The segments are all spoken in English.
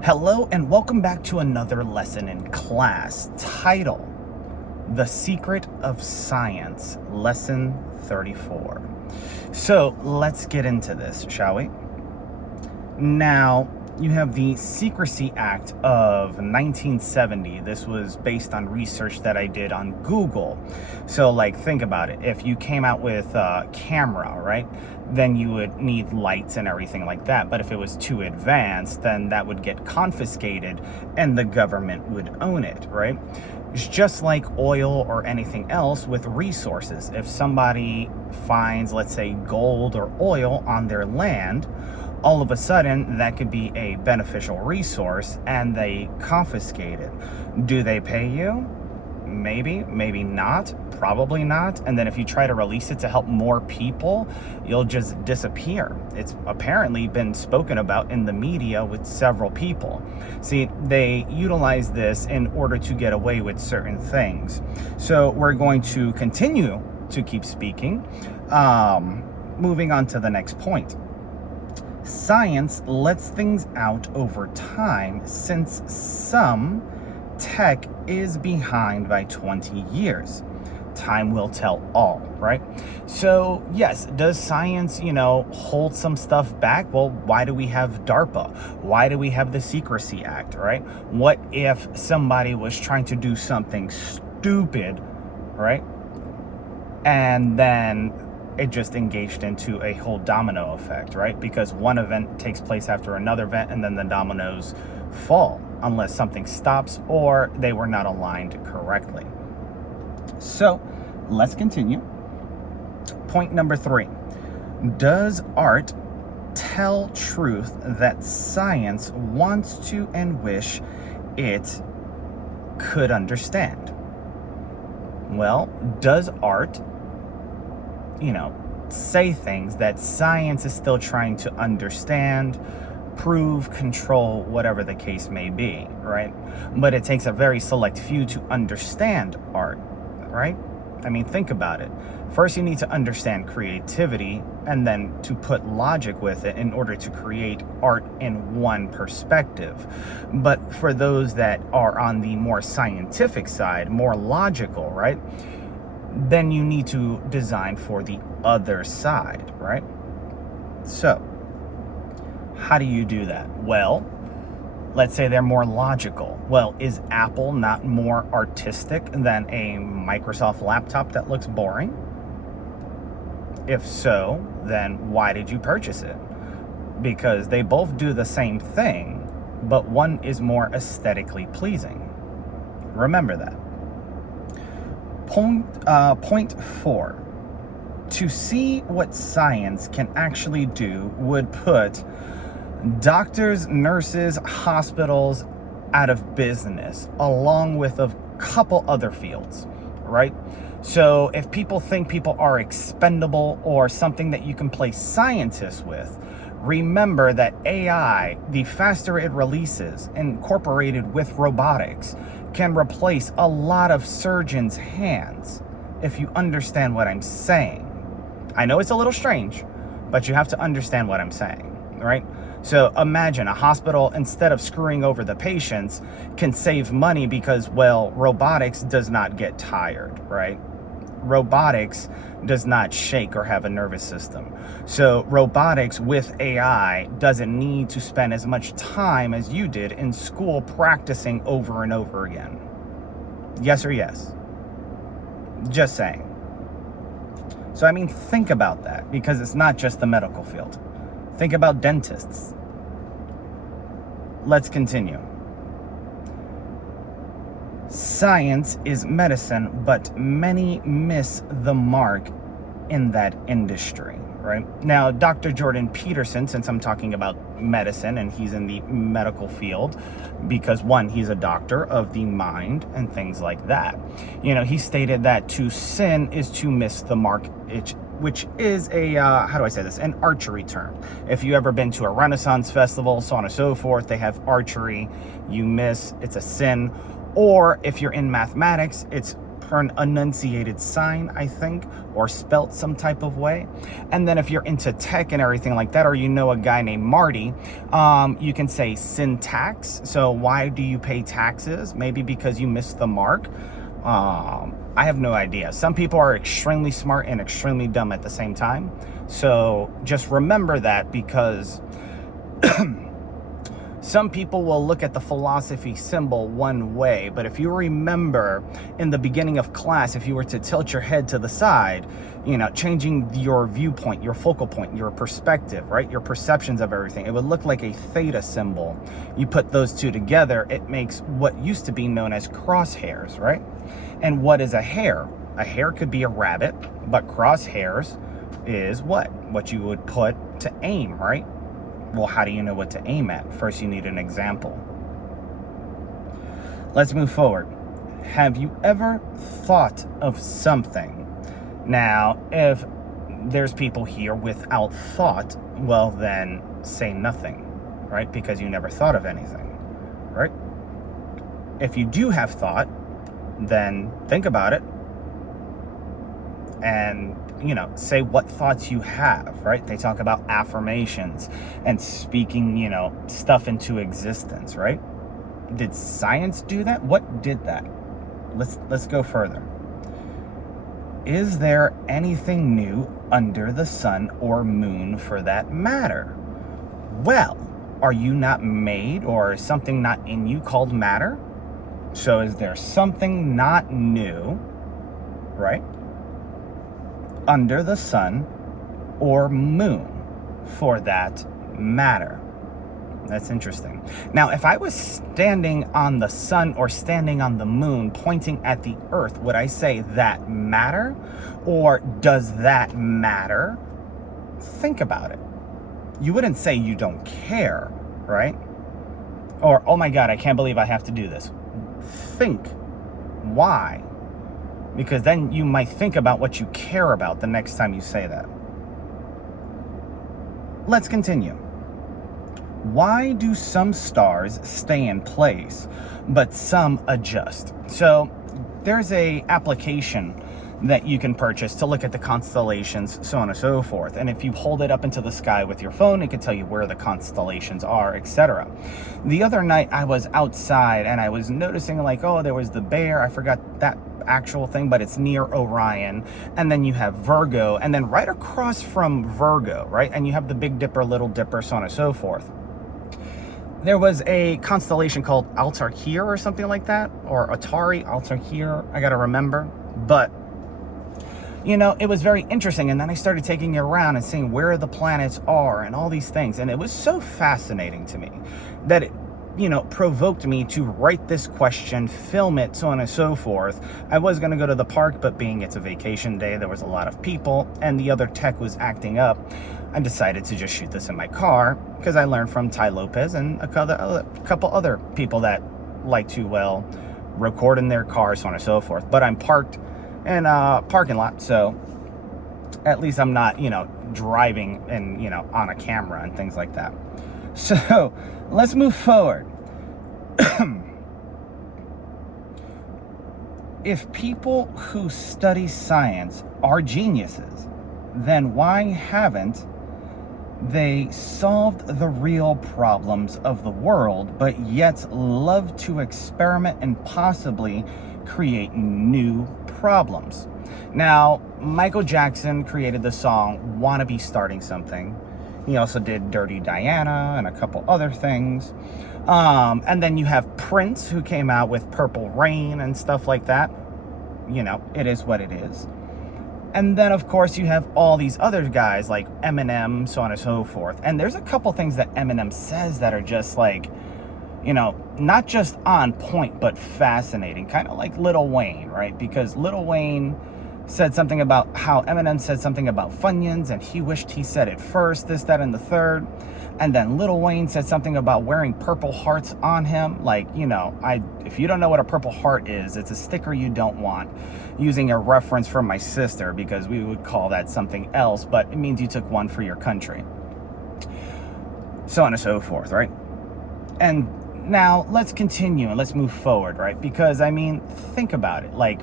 Hello and welcome back to another lesson in class. Title: The Secret of Science, Lesson 34. So let's get into this, shall we? Now, you have the Secrecy Act of 1970. This was based on research that I did on Google. So, think about it. If you came out with a camera, right, then you would need lights and everything like that. But if it was too advanced, then that would get confiscated and the government would own it, right? It's just like oil or anything else with resources. If somebody finds, let's say, gold or oil on their land, all of a sudden that could be a beneficial resource and they confiscate it. Do they pay you? Maybe, maybe not, probably not. And then if you try to release it to help more people, you'll just disappear. It's apparently been spoken about in the media with several people. See, they utilize this in order to get away with certain things. So we're going to continue to keep speaking. Moving on to the next point. Science lets things out over time since some tech is behind by 20 years. Time will tell all, right? So, yes, does science, hold some stuff back? Well, why do we have DARPA? Why do we have the Secrecy Act, right? What if somebody was trying to do something stupid, right? And then it just engaged into a whole domino effect, right? Because one event takes place after another event and then the dominoes fall unless something stops or they were not aligned correctly. So let's continue. Point number 3. Does art tell truth that science wants to and wish it could understand? Well, does art say things that science is still trying to understand, prove, control, whatever the case may be, right? But it takes a very select few to understand art, right? I mean, think about it. First, you need to understand creativity and then to put logic with it in order to create art in one perspective. But for those that are on the more scientific side, more logical, right? Then you need to design for the other side, right? So, how do you do that? Well, let's say they're more logical. Well, is Apple not more artistic than a Microsoft laptop that looks boring? If so, then why did you purchase it? Because they both do the same thing, but one is more aesthetically pleasing. Remember that. Point 4. To see what science can actually do would put doctors, nurses, hospitals out of business, along with a couple other fields, right? So if people think people are expendable or something that you can play scientists with, remember that AI, the faster it releases, incorporated with robotics, can replace a lot of surgeons' hands, if you understand what I'm saying. I know it's a little strange, but you have to understand what I'm saying, right? So imagine a hospital, instead of screwing over the patients, can save money because, well, robotics does not get tired, right? Robotics does not shake or have a nervous system. So robotics with AI doesn't need to spend as much time as you did in school practicing over and over again. Yes or yes? Just saying. So, I mean, think about that, because it's not just the medical field. Think about dentists. Let's continue. Science is medicine, but many miss the mark in that industry, right? Now, Dr. Jordan Peterson, since I'm talking about medicine and he's in the medical field, because one, he's a doctor of the mind and things like that. He stated that to sin is to miss the mark, which is a, how do I say this? An archery term. If you ever been to a Renaissance festival, so on and so forth, they have archery. You miss, it's a sin. Or if you're in mathematics, it's enunciated sign, I think, or spelt some type of way. And then if you're into tech and everything like that, or you know a guy named Marty, you can say syntax. So why do you pay taxes? Maybe because you missed the mark. I have no idea. Some people are extremely smart and extremely dumb at the same time. So just remember that, because some people will look at the philosophy symbol one way, but if you remember in the beginning of class, if you were to tilt your head to the side, changing your viewpoint, your focal point, your perspective, right? Your perceptions of everything, it would look like a theta symbol. You put those two together, it makes what used to be known as crosshairs, right? And what is a hair? A hair could be a rabbit, but crosshairs is what you would put to aim, right? Well, how do you know what to aim at? First, you need an example. Let's move forward. Have you ever thought of something? Now, if there's people here without thought, well, then say nothing, right? Because you never thought of anything, right? If you do have thought, then think about it and say what thoughts you have, right? They talk about affirmations and speaking, stuff into existence, right? Did science do that? What did that? Let's go further. Is there anything new under the sun or moon for that matter? Well, are you not made, or is something not in you called matter? So is there something not new, right, under the sun or moon for that matter? That's interesting. Now, if I was standing on the sun or standing on the moon pointing at the earth, would I say that matter, or does that matter? Think about it. You wouldn't say you don't care, right? Or, oh my God, I can't believe I have to do this. Think. Why? Because then you might think about what you care about the next time you say that. Let's continue. Why do some stars stay in place, but some adjust? So there's a application that you can purchase to look at the constellations, so on and so forth. And if you hold it up into the sky with your phone, it can tell you where the constellations are, etc. The other night I was outside and I was noticing there was the bear. I forgot that actual thing, but it's near Orion. And then you have Virgo, and then right across from Virgo, right? And you have the Big Dipper, Little Dipper, so on and so forth. There was a constellation called Altair or something like that, or Atari, Altair, I gotta remember. But it was very interesting. And then I started taking it around and seeing where the planets are and all these things. And it was so fascinating to me that it, provoked me to write this question, film it, so on and so forth. I was going to go to the park, but being it's a vacation day, there was a lot of people and the other tech was acting up. I decided to just shoot this in my car because I learned from Ty Lopez and a couple other people that like to, record in their cars, so on and so forth. But I'm parked in a parking lot, so at least I'm not, driving and, on a camera and things like that. So let's move forward. If people who study science are geniuses, then why haven't they solved the real problems of the world, but yet love to experiment and possibly create new problems? Now, Michael Jackson created the song Wanna Be Starting Something. He also did Dirty Diana and a couple other things. And then you have Prince, who came out with Purple Rain and stuff like that. It is what it is. And then, of course, you have all these other guys like Eminem, so on and so forth. And there's a couple things that Eminem says that are just like, not just on point, but fascinating. Kind of like Lil Wayne, right? Because Lil Wayne said something about how Eminem said something about Funyuns and he wished he said it first, this, that, and the third. And then Lil Wayne said something about wearing purple hearts on him. Like, if you don't know what a purple heart is, it's a sticker you don't want. Using a reference from my sister, because we would call that something else, but it means you took one for your country. So on and so forth, right? And now let's continue and let's move forward, right? Because, think about it. Like,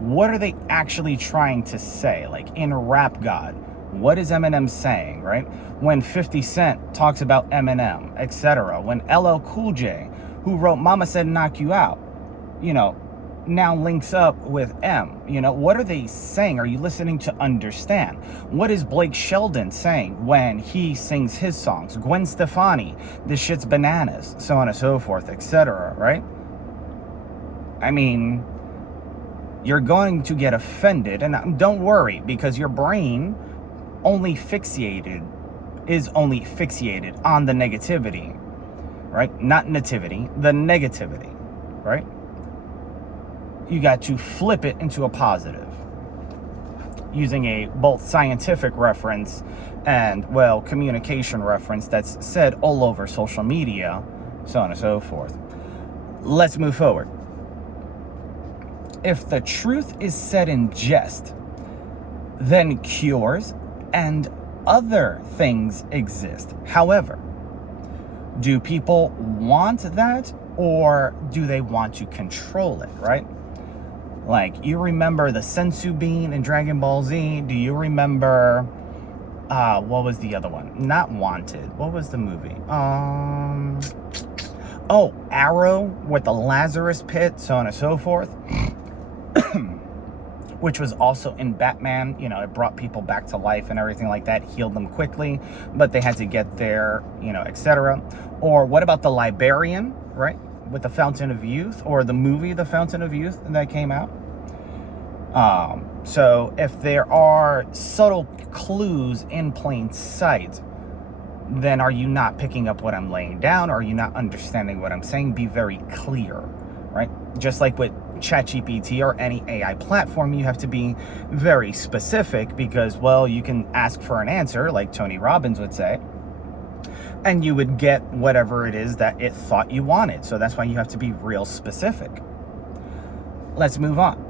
what are they actually trying to say? Like in Rap God, what is Eminem saying, right? When 50 Cent talks about Eminem, etc. When LL Cool J, who wrote Mama Said Knock You Out, now links up with M. What are they saying? Are you listening to understand? What is Blake Shelton saying when he sings his songs? Gwen Stefani, this shit's bananas, so on and so forth, etc., right? I mean, you're going to get offended, and don't worry, because your brain is only fixated on the negativity, right? Not nativity, the negativity, right? You got to flip it into a positive using a both scientific reference and, well, communication reference that's said all over social media, so on and so forth. Let's move forward. If the truth is said in jest, then cures and other things exist. However, do people want that, or do they want to control it, right? Like, you remember the Senzu Bean in Dragon Ball Z? Do you remember, what was the other one? Not Wanted. What was the movie? Arrow with the Lazarus Pit, so on and so forth. Which was also in Batman. It brought people back to life and everything like that, healed them quickly, but they had to get there, etc. Or what about The Librarian, right? With the Fountain of Youth, or the movie The Fountain of Youth that came out. So if there are subtle clues in plain sight, then are you not picking up what I'm laying down? Are you not understanding what I'm saying? Be very clear, right? Just like with ChatGPT or any AI platform, you have to be very specific, because, well, you can ask for an answer, like Tony Robbins would say, and you would get whatever it is that it thought you wanted. So that's why you have to be real specific. Let's move on.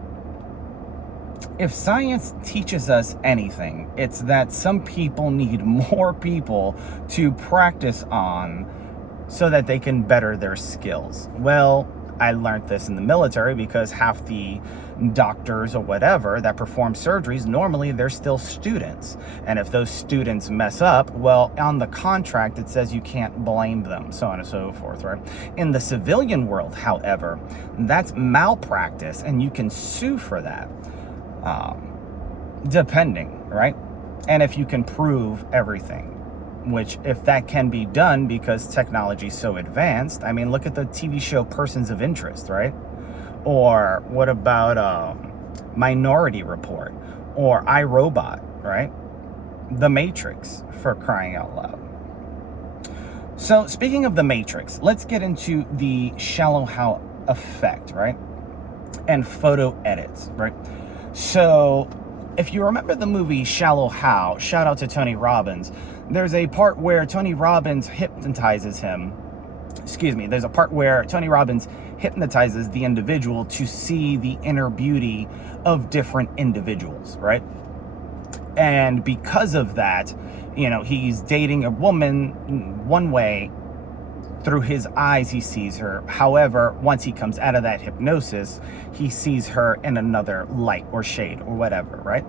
If science teaches us anything, it's that some people need more people to practice on so that they can better their skills. Well, I learned this in the military, because half the doctors or whatever that perform surgeries, normally they're still students. And if those students mess up, well, on the contract, it says you can't blame them, so on and so forth, right? In the civilian world, however, that's malpractice, and you can sue for that, depending, right? And if you can prove everything. Which, if that can be done because technology is so advanced, I mean, look at the TV show Persons of Interest, right? Or what about Minority Report, or iRobot, right? The Matrix, for crying out loud. So speaking of the Matrix, let's get into the Shallow Hal effect, right? And photo edits, right? So if you remember the movie Shallow Hal, shout out to Tony Robbins, there's a part where Tony Robbins hypnotizes him. There's a part where Tony Robbins hypnotizes the individual to see the inner beauty of different individuals, right? And because of that, he's dating a woman one way. Through his eyes, he sees her. However, once he comes out of that hypnosis, he sees her in another light or shade or whatever, right?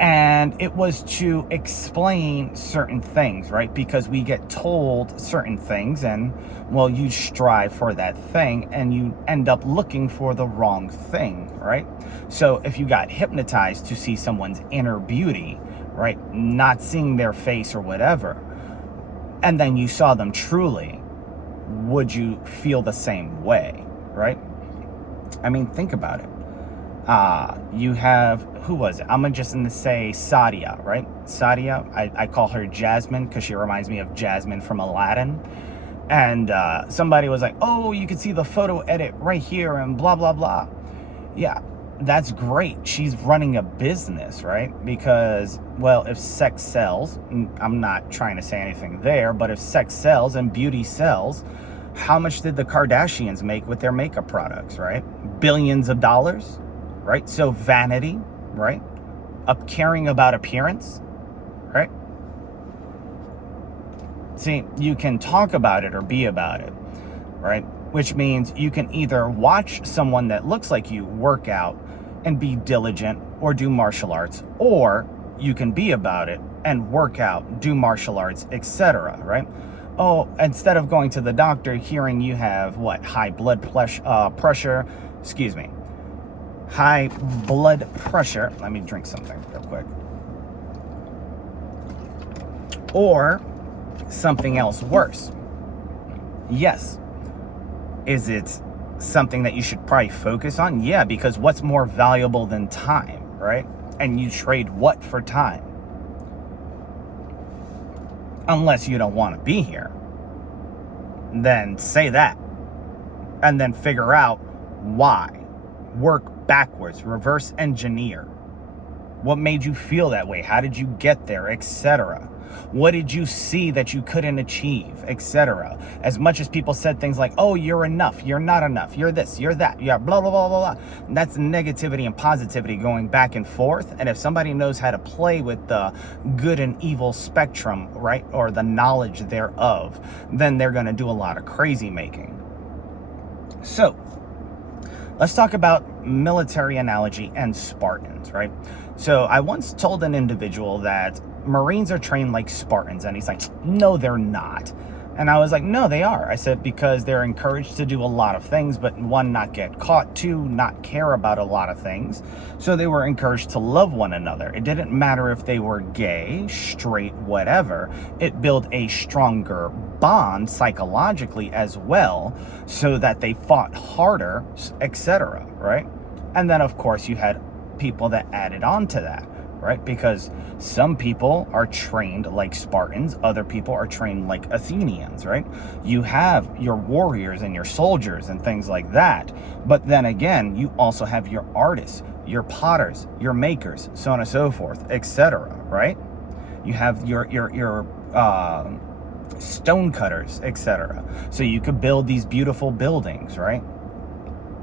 And it was to explain certain things, right? Because we get told certain things, and, well, you strive for that thing and you end up looking for the wrong thing, right? So if you got hypnotized to see someone's inner beauty, right, not seeing their face or whatever, and then you saw them truly, would you feel the same way, right? I mean, think about it. You have, who was it? I'm just going to say Sadia, right? Sadia, I call her Jasmine because she reminds me of Jasmine from Aladdin. And somebody was like, oh, you can see the photo edit right here and blah, blah, blah. Yeah, that's great. She's running a business, right? Because, well, if sex sells, I'm not trying to say anything there, but if sex sells and beauty sells, how much did the Kardashians make with their makeup products, right? Billions of dollars, right? So vanity, right? Up caring about appearance, right? See, you can talk about it or be about it, right? which means you can either watch someone that looks like you work out and be diligent or do martial arts, or you can be about it and work out, do martial arts, etc., right? Oh, instead of going to the doctor, hearing you have high blood pressure, high blood pressure. Let me drink something real quick. Or something else worse. Yes. Is it something that you should probably focus on? Yeah, because what's more valuable than time, right? And you trade what for time? Unless you don't want to be here. Then say that. And then figure out why. Work backwards, reverse engineer. What made you feel that way? How did you get there, etc.? What did you see that you couldn't achieve, etc.? As much as people said things like, oh, you're enough, you're not enough, you're this, you're that, you're blah, blah, blah, blah, blah. That's negativity and positivity going back and forth. And if somebody knows how to play with the good and evil spectrum, right, or the knowledge thereof, then they're going to do a lot of crazy making. So, let's talk about military analogy and Spartans, right? So I once told an individual that Marines are trained like Spartans, and he's like, no, they're not. And I was like, no, they are. I said, because they're encouraged to do a lot of things, but one, not get caught, two, not care about a lot of things. So they were encouraged to love one another. It didn't matter if they were gay, straight, whatever. It built a stronger bond psychologically as well, so that they fought harder, etc., right? And then, of course, you had people that added on to that, right? Because some people are trained like Spartans, other people are trained like Athenians, right? You have your warriors and your soldiers and things like that. But then again, you also have your artists, your potters, your makers, so on and so forth, etc., right? You have your stone cutters, etc. So you could build these beautiful buildings, right?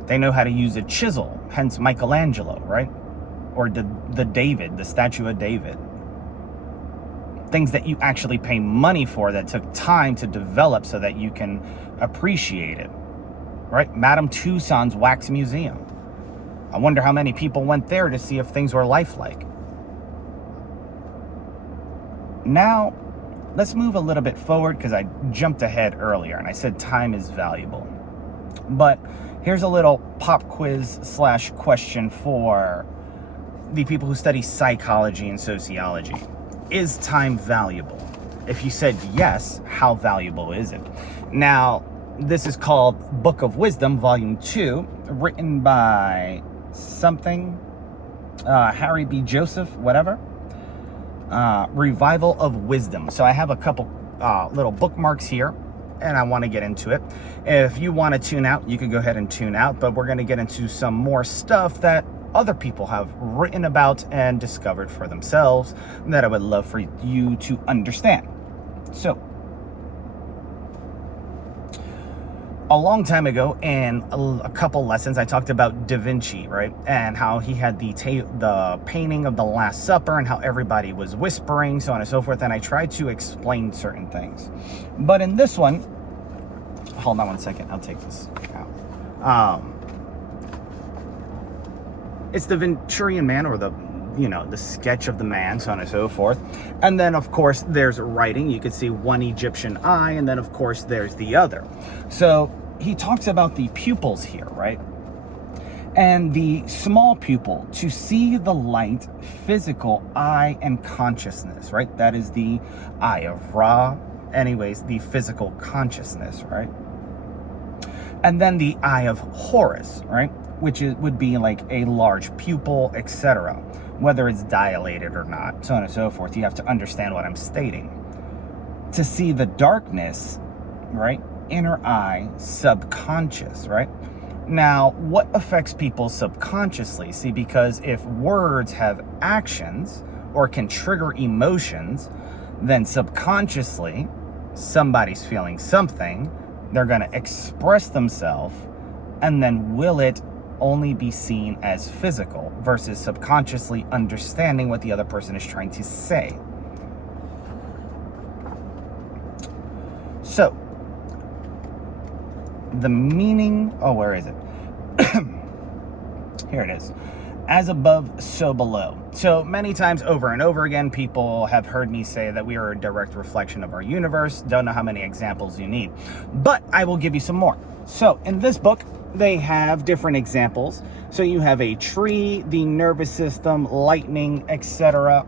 They know how to use a chisel, hence Michelangelo, right? Or the statue of David. Things that you actually pay money for that took time to develop so that you can appreciate it, right? Madame Tussauds Wax Museum. I wonder how many people went there to see if things were lifelike. Now, let's move a little bit forward because I jumped ahead earlier and I said time is valuable. But here's a little pop quiz / question for the people who study psychology and sociology. Is time valuable? If you said yes, how valuable is it? Now, this is called Book of Wisdom, Volume 2, written by Harry B. Joseph, whatever. Revival of Wisdom. So I have a couple little bookmarks here, and I want to get into it. If you want to tune out, you can go ahead and tune out, but we're going to get into some more stuff that other people have written about and discovered for themselves that I would love for you to understand. So, a long time ago in a couple lessons, I talked about Da Vinci, right? And how he had the painting of the Last Supper and how everybody was whispering, so on and so forth. And I tried to explain certain things. But in this one, hold on one second, I'll take this out. It's the Venturian Man, or the sketch of the man, so on and so forth. And then, of course, there's writing. You can see one Egyptian eye, and then, of course, there's the other. So he talks about the pupils here, right? And the small pupil, to see the light, physical eye and consciousness, right? That is the eye of Ra. Anyways, the physical consciousness, right? And then the eye of Horus, right? Which would be like a large pupil, etc. Whether it's dilated or not, so on and so forth. You have to understand what I'm stating. To see the darkness, right? Inner eye, subconscious, right? Now, what affects people subconsciously? See, because if words have actions or can trigger emotions, then subconsciously, somebody's feeling something, they're going to express themselves, and then will it only be seen as physical versus subconsciously understanding what the other person is trying to say. So, the meaning, oh, where is it? Here it is. As above, so below. So many times over and over again, people have heard me say that we are a direct reflection of our universe. Don't know how many examples you need, but I will give you some more. So in this book, they have different examples. So you have a tree, the nervous system, lightning, etc.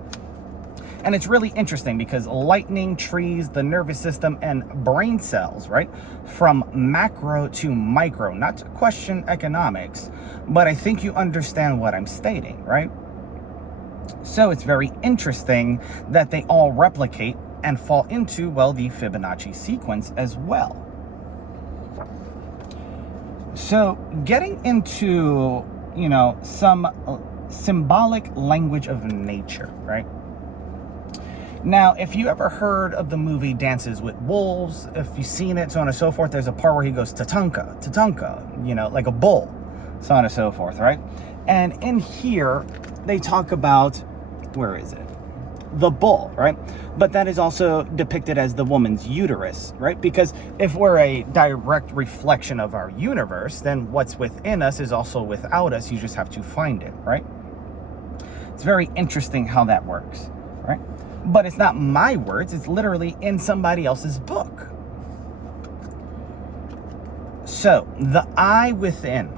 And it's really interesting because lightning, trees, the nervous system, and brain cells, right? From macro to micro, not to question economics, but I think you understand what I'm stating, right? So it's very interesting that they all replicate and fall into, well, the Fibonacci sequence as well. So getting into, some symbolic language of nature, right? Now, if you ever heard of the movie Dances with Wolves, if you've seen it, so on and so forth, there's a part where he goes, Tatanka, Tatanka, like a bull, so on and so forth, right? And in here, they talk about, where is it? The bull, right? But that is also depicted as the woman's uterus, right? Because if we're a direct reflection of our universe, then what's within us is also without us. You just have to find it, right? It's very interesting how that works, right? But it's not my words, it's literally in somebody else's book. So, the I within,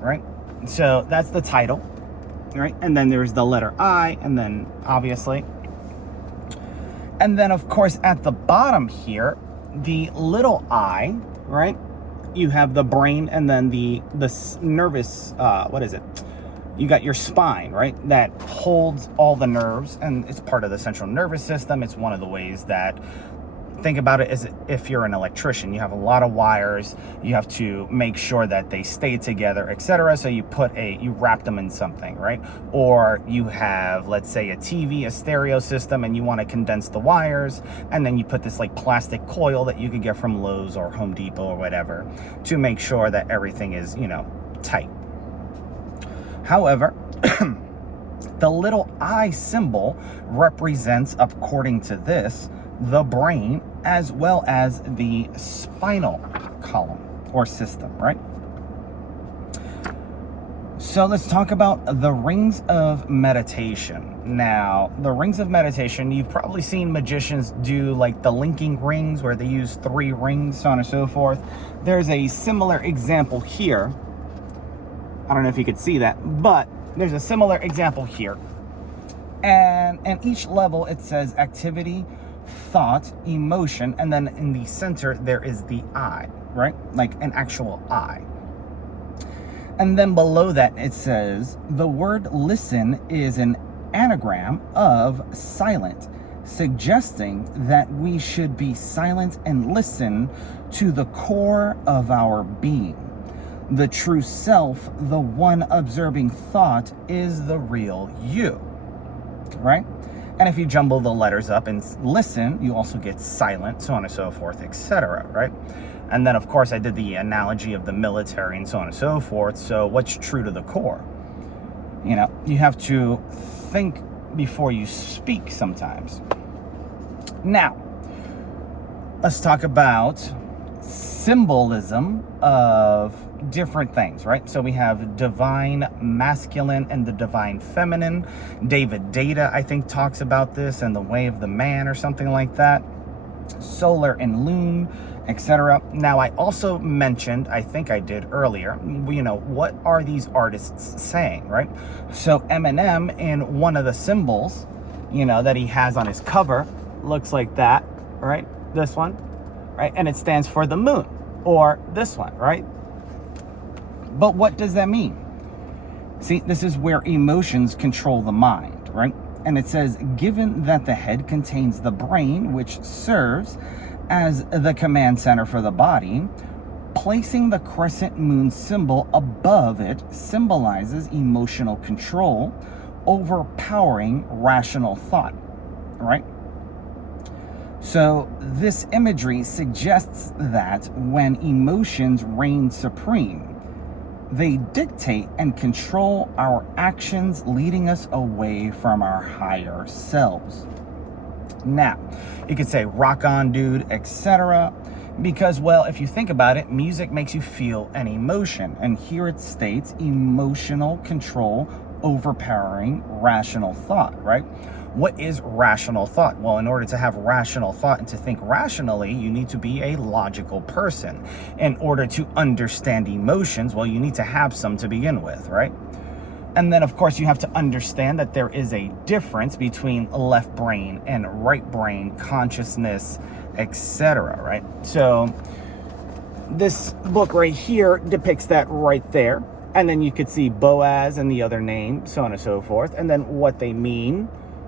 right? So, that's the title, right? And then there's the letter I, and then obviously. And then, of course, at the bottom here, the little I, right? You have the brain and then the nervous, you got your spine, right? That holds all the nerves, and it's part of the central nervous system. It's one of the ways that, think about it as if you're an electrician. You have a lot of wires. You have to make sure that they stay together, etc. So you wrap them in something, right? Or you have, let's say, a TV, a stereo system, and you want to condense the wires, and then you put this like plastic coil that you could get from Lowe's or Home Depot or whatever to make sure that everything is, tight. However, the little I symbol represents, according to this, the brain as well as the spinal column or system, right? So let's talk about the rings of meditation. Now, the rings of meditation, you've probably seen magicians do like the linking rings where they use 3 rings, so on and so forth. There's a similar example here. I don't know if you could see that, but there's a similar example here. And each level, it says activity, thought, emotion, and then in the center, there is the I, right? Like an actual I. And then below that, it says the word listen is an anagram of silent, suggesting that we should be silent and listen to the core of our being. The true self, the one observing thought, is the real you, right? And if you jumble the letters up and listen, you also get silent, so on and so forth, etc., right? And then, of course, I did the analogy of the military and so on and so forth. So what's true to the core? You have to think before you speak sometimes. Now, let's talk about symbolism of different things, right? So we have divine masculine and the divine feminine. David Data, I think, talks about this and the way of the man or something like that. Solar and lune, etc. Now, I also mentioned, I think I did earlier, what are these artists saying, right? So Eminem, in one of the symbols, that he has on his cover, looks like that, right? This one, right? And it stands for the moon, or this one, right? But what does that mean? See, this is where emotions control the mind, right? And it says, given that the head contains the brain, which serves as the command center for the body, placing the crescent moon symbol above it symbolizes emotional control, overpowering rational thought, right? So this imagery suggests that when emotions reign supreme, they dictate and control our actions, leading us away from our higher selves. Now, you could say, rock on, dude, etc. Because, well, if you think about it, music makes you feel an emotion. And here it states emotional control overpowering rational thought, right? What is rational thought? Well, in order to have rational thought and to think rationally, you need to be a logical person. In order to understand emotions, well, you need to have some to begin with, right? And then, of course, you have to understand that there is a difference between left brain and right brain consciousness, etc., right? So this book right here depicts that right there. And then you could see Boaz and the other name, so on and so forth. And then what they mean,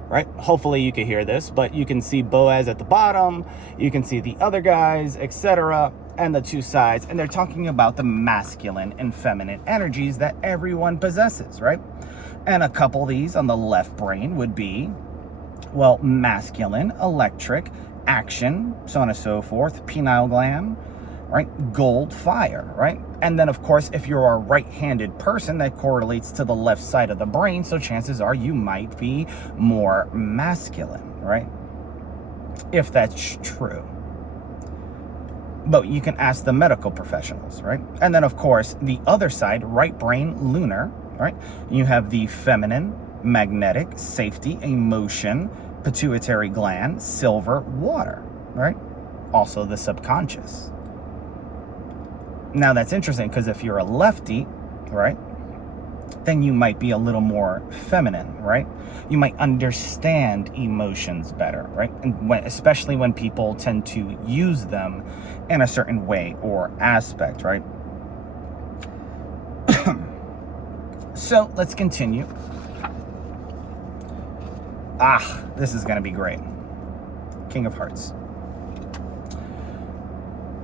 right? Hopefully you can hear this, but you can see Boaz at the bottom. You can see the other guys, etc., and the two sides. And they're talking about the masculine and feminine energies that everyone possesses, right? And a couple of these on the left brain would be, well, masculine, electric, action, so on and so forth, pineal gland, right? Gold, fire, right? And then, of course, if you're a right-handed person, that correlates to the left side of the brain. So chances are you might be more masculine, right? If that's true. But you can ask the medical professionals, right? And then, of course, the other side, right brain, lunar, right? You have the feminine, magnetic, safety, emotion, pituitary gland, silver, water, right? Also the subconscious. Now that's interesting because if you're a lefty, right, then you might be a little more feminine, right? You might understand emotions better, right? And especially when people tend to use them in a certain way or aspect, right? So let's continue. This is going to be great. King of Hearts.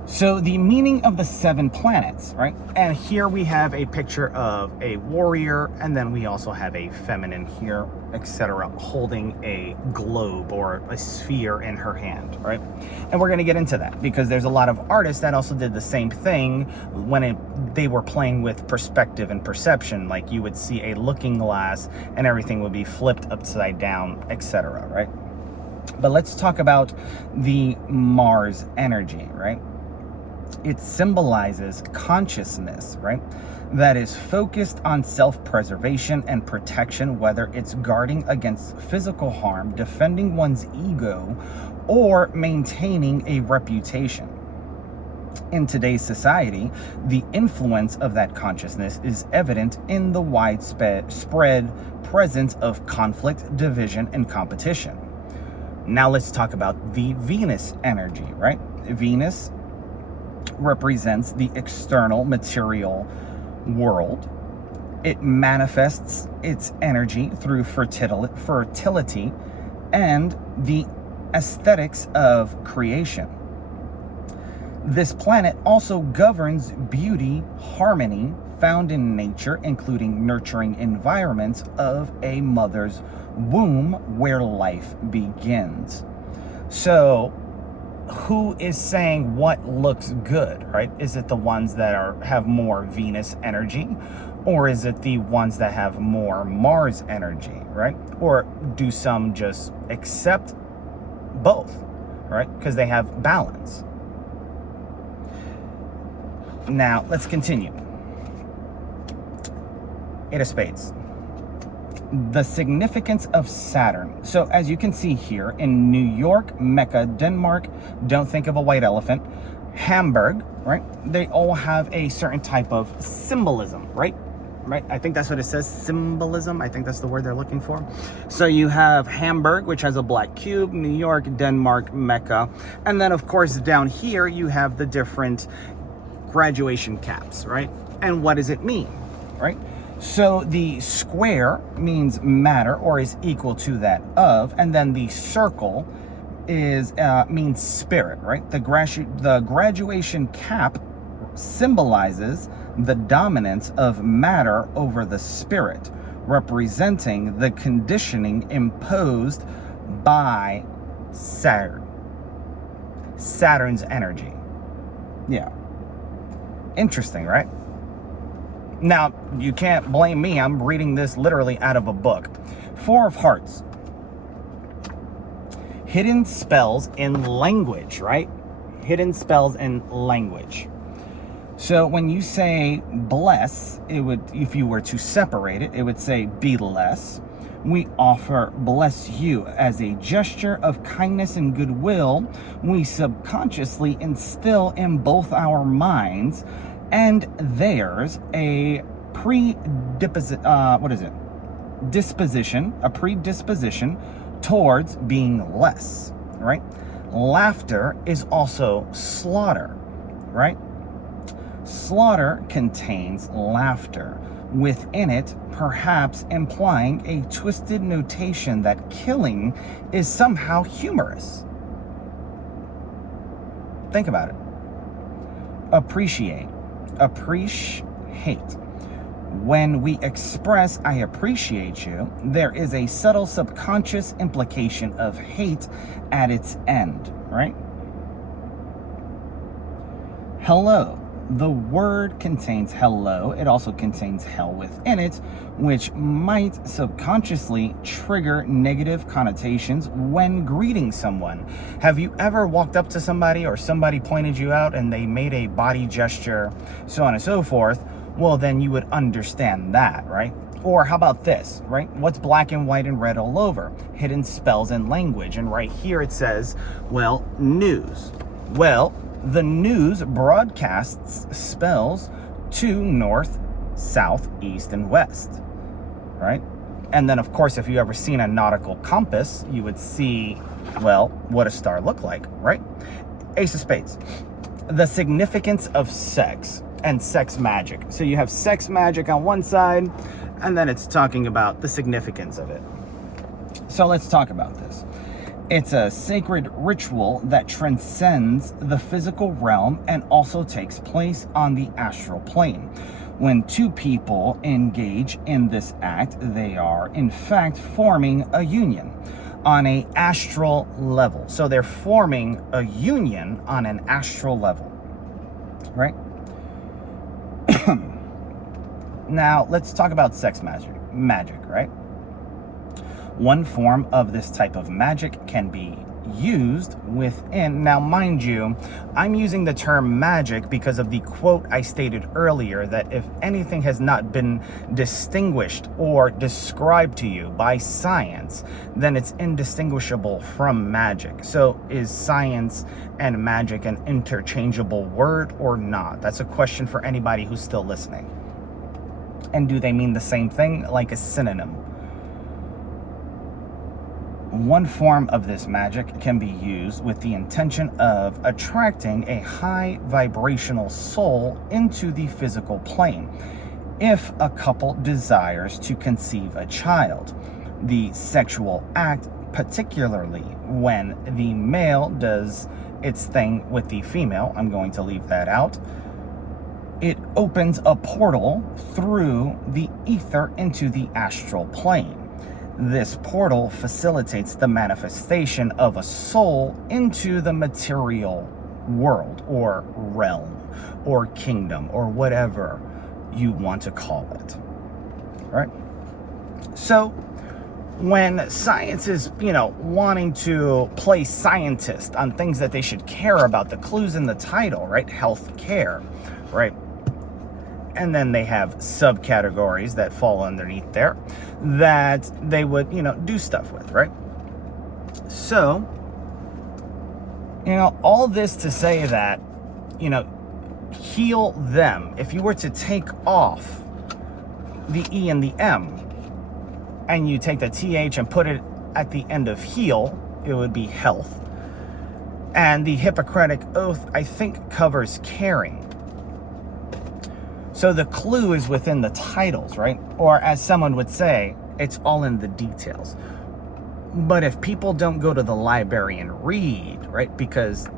So the meaning of the 7 planets, right? And here we have a picture of a warrior, and then we also have a feminine here, etc., holding a globe or a sphere in her hand, right? And we're going to get into that because there's a lot of artists that also did the same thing when they were playing with perspective and perception. Like you would see a looking glass and everything would be flipped upside down, etc., right? But let's talk about the Mars energy, right? It symbolizes consciousness, right? That is focused on self-preservation and protection, whether it's guarding against physical harm, defending one's ego, or maintaining a reputation. In today's society, the influence of that consciousness is evident in the widespread presence of conflict, division, and competition. Now let's talk about the Venus energy, right? Venus represents the external material world. It manifests its energy through fertility and the aesthetics of creation. This planet also governs beauty, harmony found in nature, including nurturing environments of a mother's womb where life begins. So who is saying what looks good, right? Is it the ones that have more Venus energy, or is it the ones that have more Mars energy, right? Or do some just accept both, right? Because they have balance. Now, let's continue. Eight of Spades. The significance of Saturn. So as you can see here in New York, Mecca, Denmark, don't think of a white elephant, Hamburg, right? They all have a certain type of symbolism, right? Right? I think that's what it says, symbolism. I think that's the word they're looking for. So you have Hamburg, which has a black cube, New York, Denmark, Mecca. And then of course down here you have the different graduation caps, right? And what does it mean, right? So the square means matter or is equal to that of, and then the circle is means spirit, right? The graduation cap symbolizes the dominance of matter over the spirit, representing the conditioning imposed by Saturn. Saturn's energy. Yeah. Interesting, right? Now, you can't blame me. I'm reading this literally out of a book. Four of Hearts. Hidden spells in language, right? hidden spells and language. So when you say bless, it would, if you were to separate it, it would say be less. We offer bless you as a gesture of kindness and goodwill. We subconsciously instill in both our minds and theirs a predisposition towards being less, right? Laughter is also slaughter, right? Slaughter contains laughter within it, perhaps implying a twisted notation that killing is somehow humorous. Think about it. Appreciate. When we express I appreciate you, there is a subtle subconscious implication of hate at its end, right? Hello. The word contains hello. It also contains hell within it, which might subconsciously trigger negative connotations when greeting someone. Have you ever walked up to somebody or somebody pointed you out and they made a body gesture, so on and so forth? Well, then you would understand that, right? Or how about this, right? What's black and white and red all over? Hidden spells and language. And right here it says, well, news. Well, the news broadcasts spells to north, south, east, and west, right? And then, of course, if you ever seen a nautical compass, you would see, well, what a star looked like, right? Ace of Spades. The significance of sex and sex magic. So you have sex magic on one side, and then it's talking about the significance of it. So let's talk about this. It's a sacred ritual that transcends the physical realm and also takes place on the astral plane. When two people engage in this act, they are in fact forming a union on an astral level. So they're forming a union on an astral level, right? Now, let's talk about sex magic, right? One form of this type of magic can be used within. Now, mind you, I'm using the term magic because of the quote I stated earlier that if anything has not been distinguished or described to you by science, then it's indistinguishable from magic. So is science and magic an interchangeable word or not? That's a question for anybody who's still listening. And do they mean the same thing, like a synonym? One form of this magic can be used with the intention of attracting a high vibrational soul into the physical plane. If a couple desires to conceive a child, the sexual act, particularly when the male does its thing with the female, I'm going to leave that out, it opens a portal through the ether into the astral plane. This portal facilitates the manifestation of a soul into the material world or realm or kingdom or whatever you want to call it. All right? So when science is, wanting to play scientist on things that they should care about, the clues in the title, right? Health care, right? And then they have subcategories that fall underneath there that they would, do stuff with, right? So, all this to say that, heal them. If you were to take off the E and the M and you take the TH and put it at the end of heal, it would be health. And the Hippocratic Oath, I think, covers caring. So the clue is within the titles, right? Or as someone would say, it's all in the details. But if people don't go to the library and read, right? Because,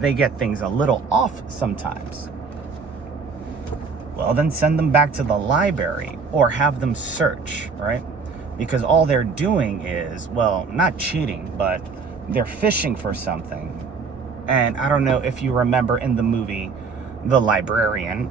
they get things a little off sometimes. Well, then send them back to the library or have them search, right? Because all they're doing is, well, not cheating, but they're fishing for something. And I don't know if you remember in the movie The Librarian,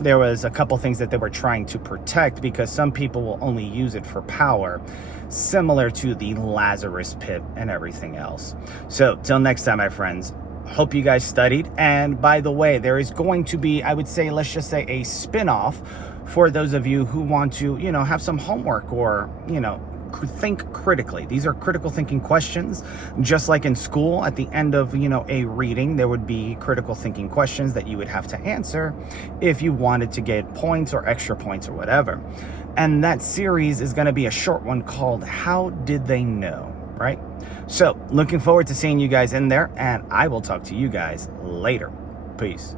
there was a couple things that they were trying to protect because some people will only use it for power, similar to the Lazarus Pit and everything else. So till next time, my friends, hope you guys studied. And by the way, there is going to be, I would say, let's just say a spin-off for those of you who want to, have some homework or, think critically. These are critical thinking questions. Just like in school, at the end of, a reading, there would be critical thinking questions that you would have to answer if you wanted to get points or extra points or whatever. And that series is going to be a short one called How Did They Know? Right? So looking forward to seeing you guys in there, and I will talk to you guys later. Peace.